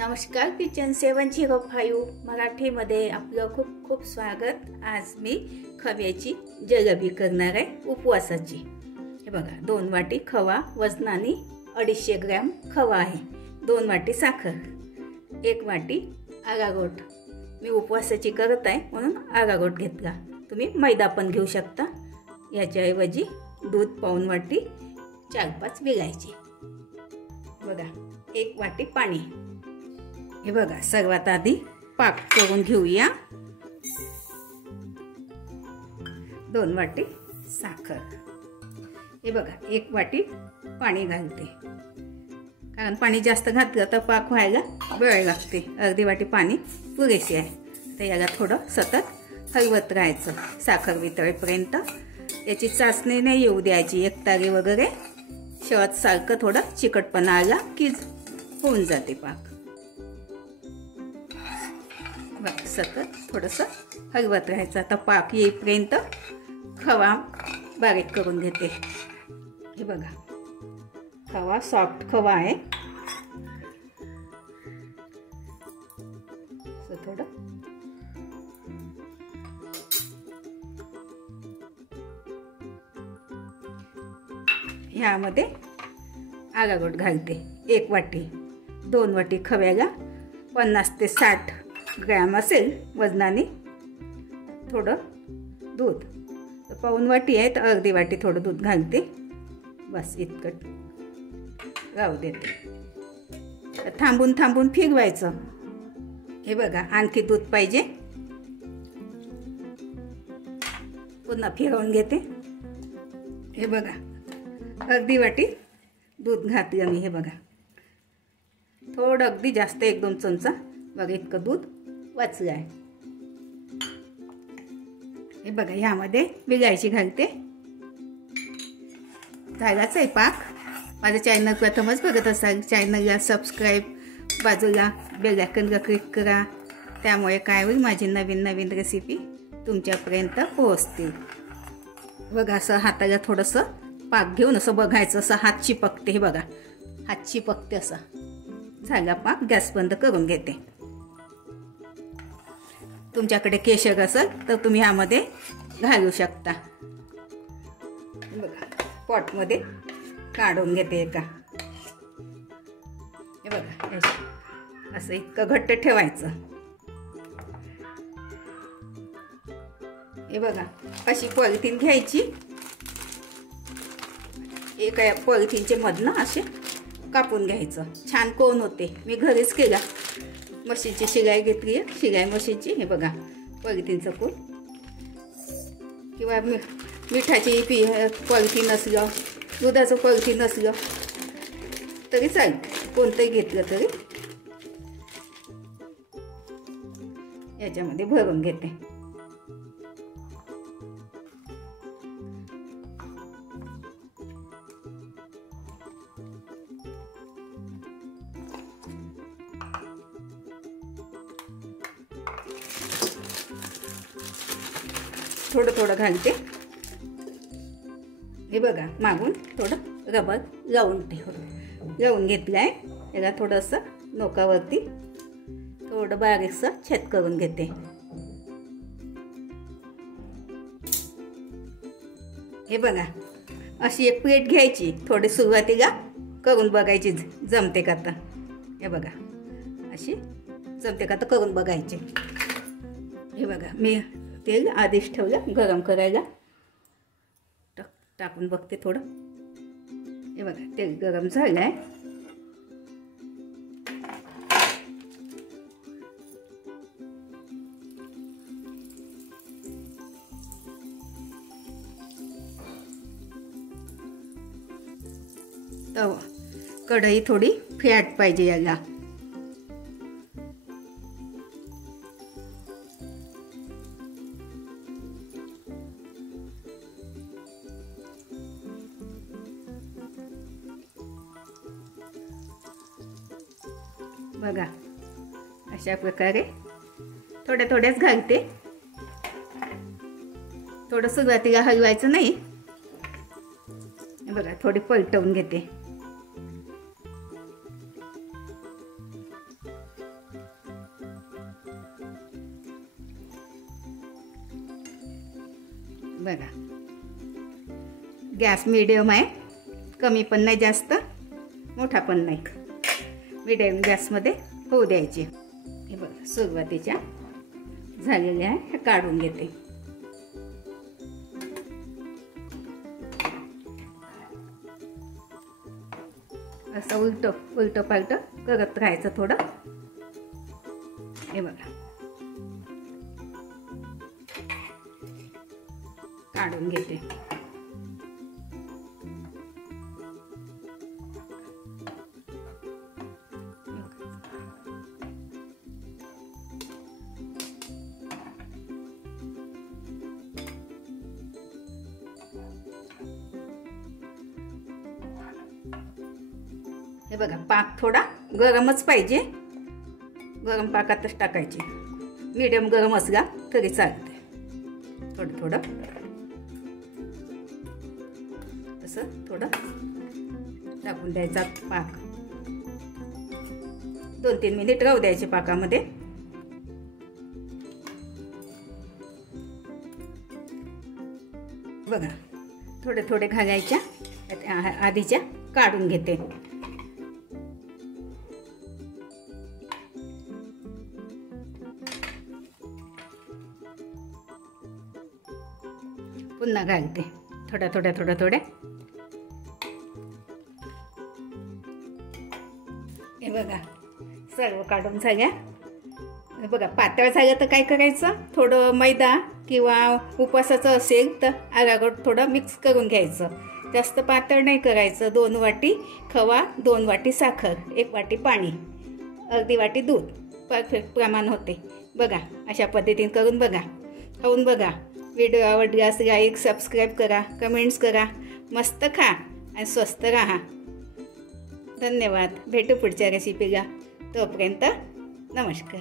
नमस्कार, किचन 705 मराठीमध्ये आपलं खूप खूप स्वागत। आज मी खव्याची जलेबी करणार आहे, उपवासाची। हे बघा, 2 वाटी खवा, वजनाने 250 ग्रॅम खवा आहे, 2 वाटी साखर, 1 वाटी आरारोट। मी उपवासाची करत आहे म्हणून आरारोट घेतला, तुम्ही मैदा पण घेऊ शकता। याच्याऐवजी दूध पाऊण वाटी 4-5 विलायची। बघा, 1 वाटी पाणी। हे बघा, सर्वात आधी पाक करून घेऊया। 2 वाटी साखर। हे बघा, 1 वाटी पाणी घालते, कारण पाणी जास्त घातलं तर पाक व्हायला वेळ लागते। अर्धी वाटी पाणी पुरेसे आहे। तर याला थोडं सतत हलवत राहायचं साखर वितळेपर्यंत। याची चाचणी नाही येऊ द्यायची, एकतारी वगैरे शहद सारखं थोडं चिकटपणा आला की होऊन जाते पाक। सतत थोडंसं हलवत राहायचं। आता पाक येईपर्यंत खवा बारीक करून घेते। हे बघा, खवा सॉफ्ट खवा आहे। थोडं ह्यामध्ये आरारोट घालते, 1 वाटी। 2 वाटी खव्याला 50 ते 60 ग्रॅम असेल वजनाने। थोडं दूध, पाऊण वाटी आहे तर अर्धी वाटी थोडं दूध घालते, बस इतकं राहू देते। थांबून थांबून फिरवायचं। हे बघा, आणखी दूध पाहिजे, पुन्हा फिरवून घेते। हे बघा, अर्धी वाटी दूध घातलं मी। हे बघा, थोडं अगदी जास्त 1-2 चमचा बघा इतकं दूध वाचलं आहे। हे बघा, ह्यामध्ये विलायची घालते। झालाच आहे पाक। माझं चॅनल प्रथमच बघत असाल, चॅनलला सबस्क्राईब, बाजूला बेल आयकॉनला क्लिक करा, त्यामुळे काय होईल, माझी नवीन नवीन रेसिपी तुमच्यापर्यंत पोहोचतील। बघा, असं हाताला थोडंसं पाक घेऊन असं बघायचं, असं हात चिपकते। हे बघा, हात चिपकते असा। झाला पाक, गॅस बंद करून घेते। तुमच्याकडे केशर असेल तर तुम्ही ह्यामध्ये घालू शकता। बघा, पॉटमध्ये काढून घेते एका। हे बघा, असं इतकं घट्ट ठेवायचं। हे बघा, अशी पॉलिथिन घ्यायची, एका पॉलिथिनचे मधनं असे कापून घ्यायचं। छान कोण होते, मी घरीच केला। मशीनची शिलाई घेतली आहे, शिलाई मशीनची। हे बघा, पॉलिथिनचं कोण, किंवा मिठाची पॉलिथिन असलं, दुधाचं पॉलिथिन असलं तरी चालतं, कोणतंही घेतलं तरी। याच्यामध्ये भरून घेते। थोडं थोडं घालते। हे बघा, मागून थोडं रबर लावून घेतलं आहे। याला थोडंसं नोकावरती थोडं बारीकसं छेद करून घेते। हे बघा, अशी एक प्लेट घ्यायची, थोडी सुरुवातीला करून बघायची जमते का तर। हे बघा, अशी जमते का तर करून बघायचे। हे बघा, मी तेल आधीच ठेवलं गरम करायला, टाकून बघते थोडं। हे बघा, तेल गरम झालं आहे। तर कढई थोडी फॅट पाहिजे याला। बघा, अशा प्रकारे थोड्या थोड्याच घालते, थोडं सुरुवातीला हलवायचं नाही। बघा, थोडी पलटवून घेते। बघा गॅस मीडियम आहे, कमी पण नाही जास्त मोठा पण नाही, मीडियम गॅसमध्ये होऊ द्यायचे। हे बघा सुरुवातीच्या झालेल्या आहे, हे काढून घेते। असं उलट पालट करत राहायचं थोडं। हे बघा काढून घेते। हे बघा पाक थोडा गरमच पाहिजे, गरम पाकातच टाकायचे, मीडियम गरम असला तरी चालते। थोडं थोडं असं थोडं टाकून द्यायचा पाक, 2-3 मिनिट राहू द्यायचे पाकामध्ये। बघा थोडे थोडे घालायच्या, आधीच्या काढून घेते। पुन्हा घालते थोड्या। हे बघा सर्व काढून झाल्या। बघा पातळ झालं तर काय करायचं, थोडं मैदा किंवा उपवासाचं असेल तर अरारोट थोडं मिक्स करून घ्यायचं, जास्त पातळ नाही करायचं। 2 वाटी खवा, 2 वाटी साखर, 1 वाटी पाणी, अर्धी वाटी दूध, परफेक्ट प्रमाण होते। बघा अशा पद्धतीने करून बघा, खाऊन बघा। व्हिडिओ आवडल्यास लाईक सबस्क्राईब करा, कमेंट्स करा। मस्त खा आणि स्वस्त राहा। धन्यवाद। भेटू पुढच्या रेसिपीला, तोपर्यंत नमस्कार।